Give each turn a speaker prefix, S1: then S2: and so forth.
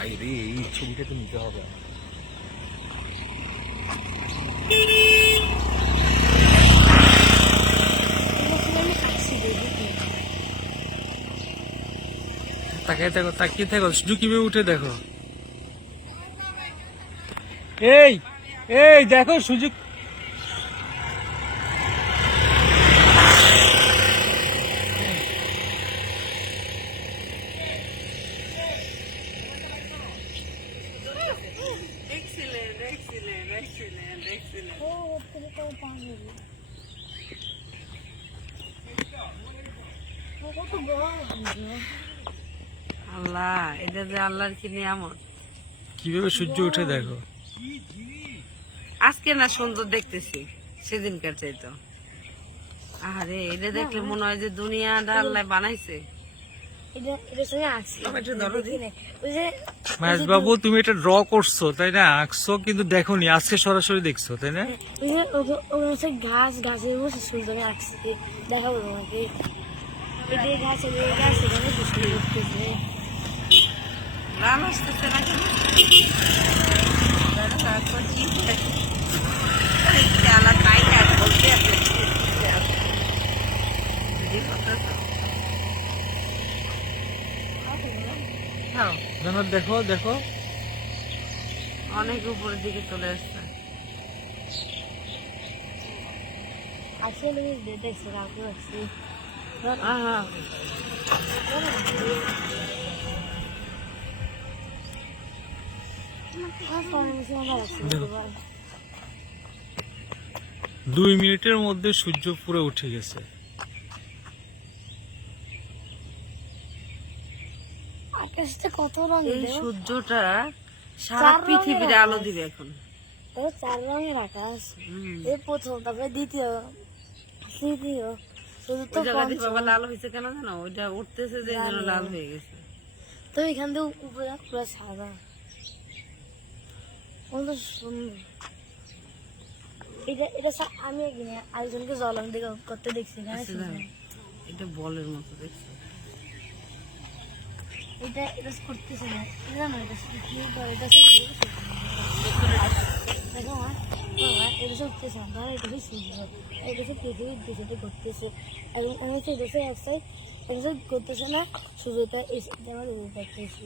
S1: আমি এই ছবিটা তো নিতে হবে তাকিয়ে থাকো তাকিয়ে থাকো ডুকিবে উঠে দেখো। এই এই দেখো সুযোগ
S2: excellent, excellent, excellent. আল্লাহ এটা যে আল্লাহর কি নিয়ামত
S1: কীভাবে সূর্য উঠে দেখো
S2: আজকে না সুন্দর দেখতেছি সেদিনকার চাইতো আরে এটা দেখলে মনে হয় যে দুনিয়াটা আল্লাহ বানাইছে।
S1: মহেশ বাবু তুমি এটা ড্র করছ তাই না? আঁকছো কিন্তু দেখোনি আজকে সরাসরি দেখছ তাই না?
S3: ঘাস ঘাসের মধ্যে সূর্য আঁকছে। দেখাবো তোমাকে। এটা গাছ এই গাছ এখানে সূর্য উঠতেছে
S2: লাল আসতেছে না কেন দাদা, তারপর কি? আরে কি আল্লাহ তাই আর বলতে আছে। যদি হতো তো। খাও,
S1: না না, দেখো দেখো।
S2: অনেক উপরের দিকে চলে আসছে।
S3: আসলে দেখছি রাখতে পারছি
S1: দুই মিনিটের মধ্যে সূর্য পুরো উঠে গেছে।
S3: আকাশটা কত রঙ
S2: এই সূর্যটা সারা পৃথিবীর আলো দিবে এখন।
S3: চার রঙের আকাশ। এই প্রথম তারপরে দ্বিতীয় তৃতীয়। চতুর্থ
S2: ওই জায়গা দিয়ে
S3: পঞ্চম।
S2: বাবা লাল হয়েছে কেন জানো? ওইটা উঠতেছে যে লাল হয়ে গেছে।
S3: তো এখান থেকে উপরে পুরো সাদা। কত সুন্দর। এটা এটা আমি আরেকজনকে জলম দিকে করতে দেখছি না?
S2: আচ্ছা, এটা বলের মতো দেখছ।
S3: এটা করতেছে না। এটা জানো, এটা কি করে এটা দেখো মা বাবা এটা সব না ধরো এটা করতেছে। করতেছে না সূর্যটা এসে আমার উপরে দেখতেছি